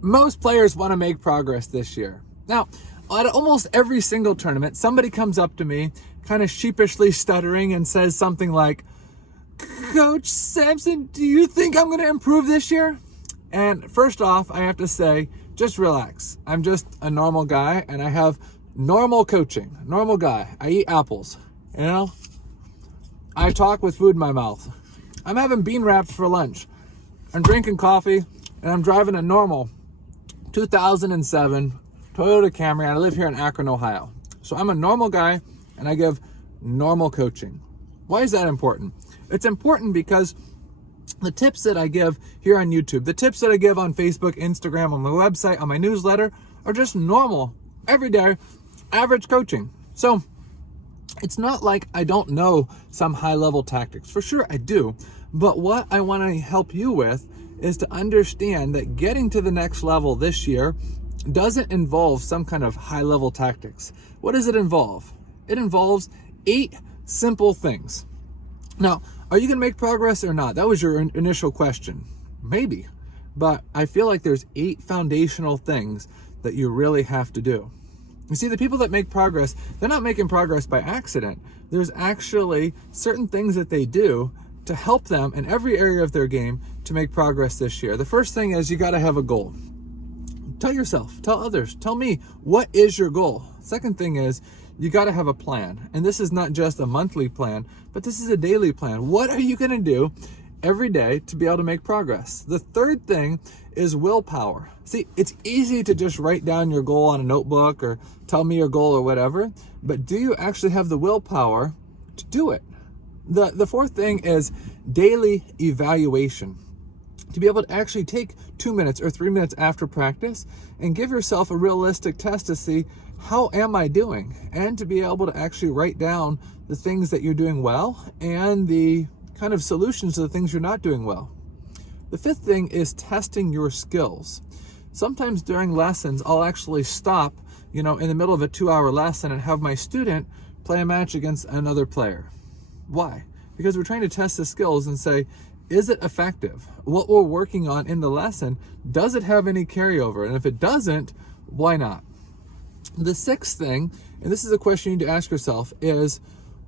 Most players want to make progress this year. Now, at almost every single tournament, somebody comes up to me, kind of sheepishly stuttering, and says something like, "Coach Sampson, do you think I'm going to improve this year?" And first off, I have to say, just relax. I'm just a normal guy, and I have normal coaching. Normal guy. I eat apples. You know? I talk with food in my mouth. I'm having bean wraps for lunch. I'm drinking coffee, and I'm driving a normal 2007 Toyota Camry, and I live here in Akron, Ohio. So I'm a normal guy, and I give normal coaching. Why is that important? It's important because the tips that I give here on YouTube, the tips that I give on Facebook, Instagram, on my website, on my newsletter, are just normal, everyday, average coaching. So it's not like I don't know some high-level tactics. For sure I do. But what I want to help you with is to understand that getting to the next level this year doesn't involve some kind of high-level tactics. What does it involve? It involves 8 simple things. Now, are you going to make progress or not? That was your initial question. Maybe. But I feel like there's 8 foundational things that you really have to do. You see, the people that make progress, they're not making progress by accident. There's actually certain things that they do to help them in every area of their game to make progress this year. The first thing is you got to have a goal. Tell yourself, tell others, tell me, what is your goal? Second thing is you got to have a plan. And this is not just a monthly plan, but this is a daily plan. What are you going to do every day to be able to make progress? The third thing is willpower. See, it's easy to just write down your goal on a notebook or tell me your goal or whatever, but do you actually have the willpower to do it? The fourth thing is daily evaluation. To be able to actually take 2 minutes or 3 minutes after practice and give yourself a realistic test to see, how am I doing? And to be able to actually write down the things that you're doing well and the kind of solutions to the things you're not doing well. The fifth thing is testing your skills. Sometimes during lessons, I'll actually stop, in the middle of a 2-hour lesson and have my student play a match against another player. Why? Because we're trying to test the skills and say, is it effective? What we're working on in the lesson, does it have any carryover? And if it doesn't, why not? The sixth thing, and this is a question you need to ask yourself, is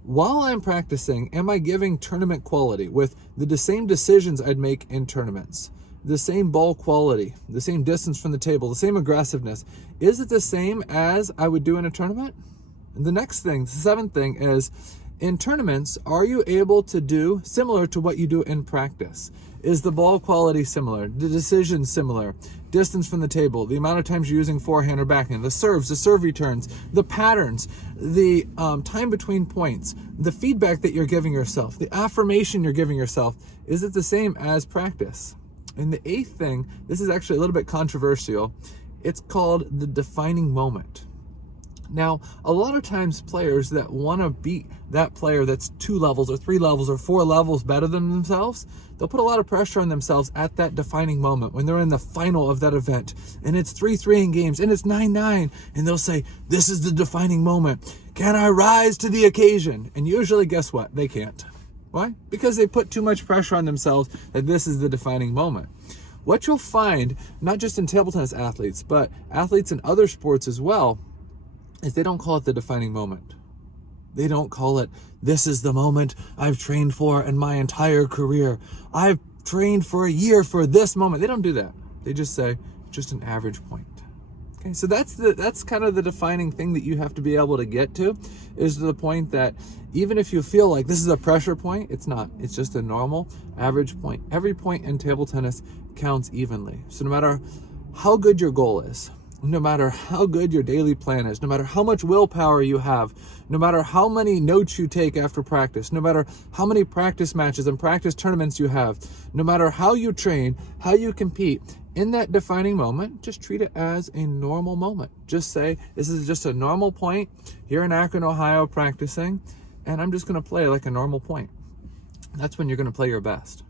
while I'm practicing, am I giving tournament quality with the same decisions I'd make in tournaments? The same ball quality, the same distance from the table, the same aggressiveness. Is it the same as I would do in a tournament? And the next thing, the seventh thing is, in tournaments, are you able to do similar to what you do in practice? Is the ball quality similar? The decision similar? Distance from the table? The amount of times you're using forehand or backhand? The serves, the serve returns, the patterns, the time between points, the feedback that you're giving yourself, the affirmation you're giving yourself, is it the same as practice? And the eighth thing, this is actually a little bit controversial, it's called the defining moment. Now, a lot of times players that want to beat that player that's 2 levels or 3 levels or 4 levels better than themselves, they'll put a lot of pressure on themselves at that defining moment when they're in the final of that event and it's 3-3 in games and it's 9-9, and they'll say, this is the defining moment. Can I rise to the occasion? And usually, guess what? They can't. Why? Because they put too much pressure on themselves that this is the defining moment. What you'll find, not just in table tennis athletes, but athletes in other sports as well, is they don't call it the defining moment. They don't call it, this is the moment I've trained for in my entire career. I've trained for a year for this moment. They don't do that. They just say, just an average point. Okay, so that's kind of the defining thing that you have to be able to get to, is to the point that even if you feel like this is a pressure point, it's not. It's just a normal average point. Every point in table tennis counts evenly. So no matter how good your goal is, no matter how good your daily plan is, no matter how much willpower you have, no matter how many notes you take after practice, no matter how many practice matches and practice tournaments you have, no matter how you train, how you compete, in that defining moment, just treat it as a normal moment. Just say, this is just a normal point here in Akron, Ohio, practicing, and I'm just going to play like a normal point. That's when you're going to play your best.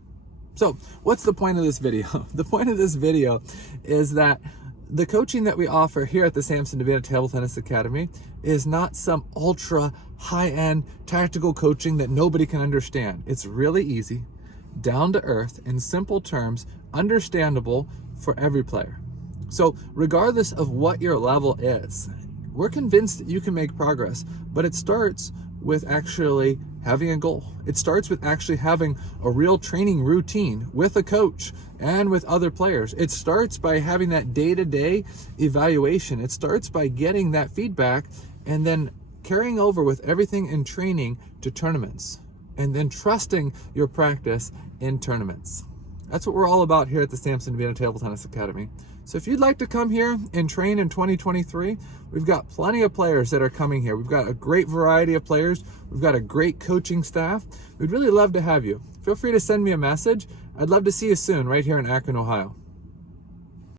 So what's the point of this video? The point of this video is that the coaching that we offer here at the Sampson Davina Table Tennis Academy is not some ultra high-end tactical coaching that nobody can understand. It's really easy, down to earth, in simple terms, understandable for every player. So regardless of what your level is, we're convinced that you can make progress, but it starts with actually having a goal. It starts with actually having a real training routine with a coach and with other players. It starts by having that day-to-day evaluation. It starts by getting that feedback and then carrying over with everything in training to tournaments, and then trusting your practice in tournaments. That's what we're all about here at the Samson Davina Table Tennis Academy. So if you'd like to come here and train in 2023, we've got plenty of players that are coming here. We've got a great variety of players. We've got a great coaching staff. We'd really love to have you. Feel free to send me a message. I'd love to see you soon right here in Akron, Ohio.